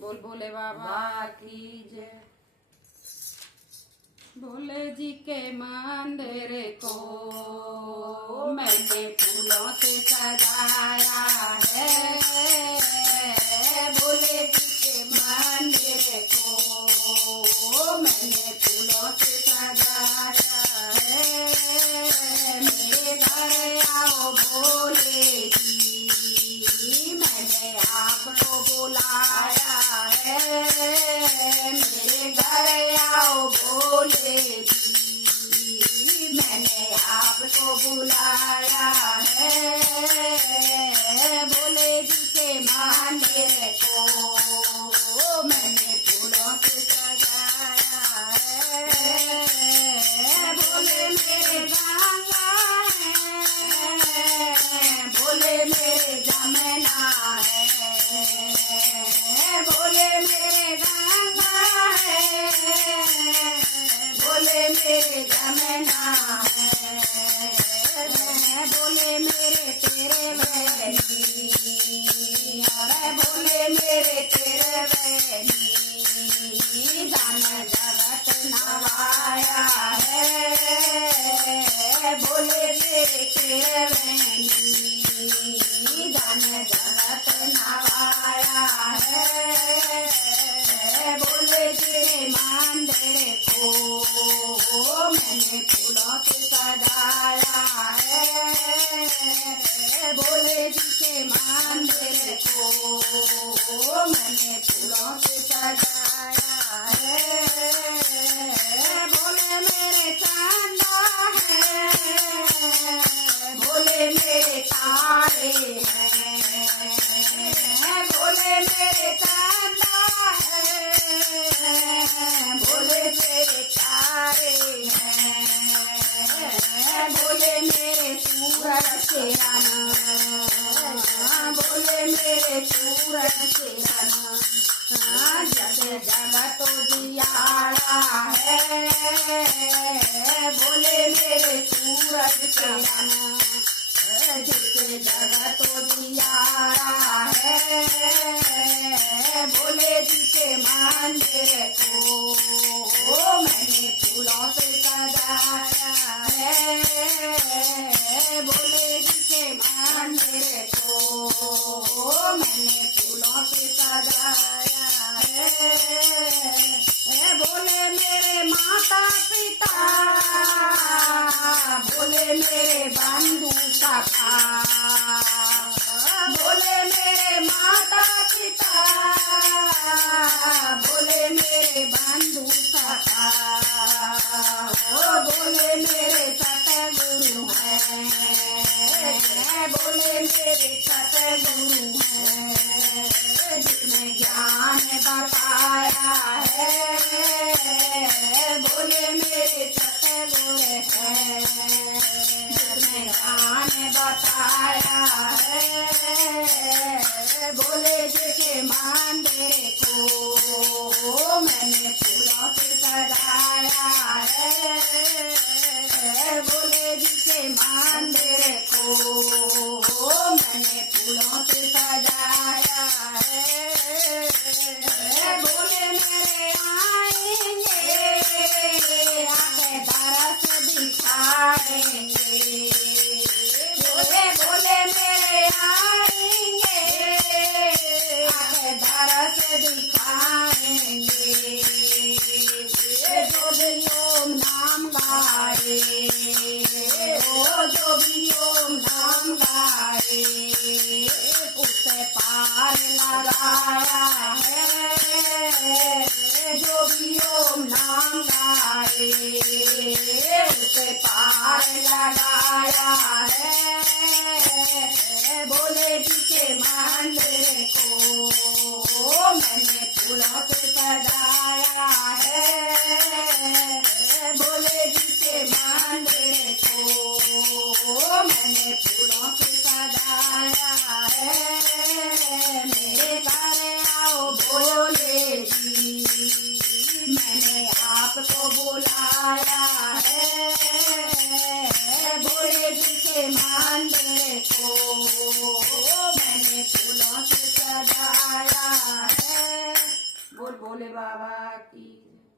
बोल भोले बाबा की जय। भोले जी के मंदिर को मैंने फूलों से सजाया है। भोले जी के मंदिर को मैंने फूलों से सजाया है। मेरे घर आओ भोले जी, मैंने आपको बुलाया है। मेरे घर आओ भोले जी, मैंने आपको बुलाया है। भोले जी के मंदिर को मैंने फूलों से सजाया है। भोले मेरे गंगा है, भोले मेरे जमुना है। भोले मेरे गंगा है, भोले मेरे जमुना है। भोले मेरे तेरे वैनी, अरे भोले मेरे तेरे वैनी, धन जगत नवाया है। भोले मेरे तेरे वैनी, धन जगत नवाया है। भोले जी के मंदिर को मैंने फूलों से सजाया है। भोले जी के मंदिर को मैंने फूलों से सजाया है। भोले मेरे चांदा है, भोले मेरे तारे हैं। भोले मेरे चांदा है, भोले मेरे तारे हैं। भोले मेरे सूरज के भोले मेरे सूरज के जग जगत जियारा है। भोले मेरे सूरज के जिसे जगत जियारा है। भोले जी के मंदिर को मैंने फूलों से सजाया है। भोले जी के मंदिर को मैंने फूलों से सजाया है। भोले मेरे माता पिता, भोले मेरे बंधु सखा। भोले मेरे माता पिता, भोले मेरे बंधु सखा। भोले मेरे सतगुरु हैं, भोले मेरे सतगुरु हैं, जिसने ज्ञान बताया है। भोले मेरे सतगुरु हैं, जिसने ज्ञान बताया है। भोले जी के मंदिर को मैंने फूलों से सजाया है। भोले जी के मंदिर को मैंने फूलों से सजाया है। भोले मेरे आएंगे, आके बरस दिखाएंगे। भोले भोले मेरे आएंगे, आके बरस दिखाएंगे। जो भी ओम नाम गाए, जो भी ओम नाम गाए, उसे पार लगाया है। जो भी ओम नाम गाए, उसे पार लगाया है। भोले जी के मंदिर को मैंने फूलों से सजाया है। भोले जी के मंदिर को मैंने फूलों से सजाया है। मेरे घर आओ भोले जी, मैंने आपको बुलाया है। भोले जी के मंदिर को मैंने फूलों से सजाया है। भोले बाबा की जय।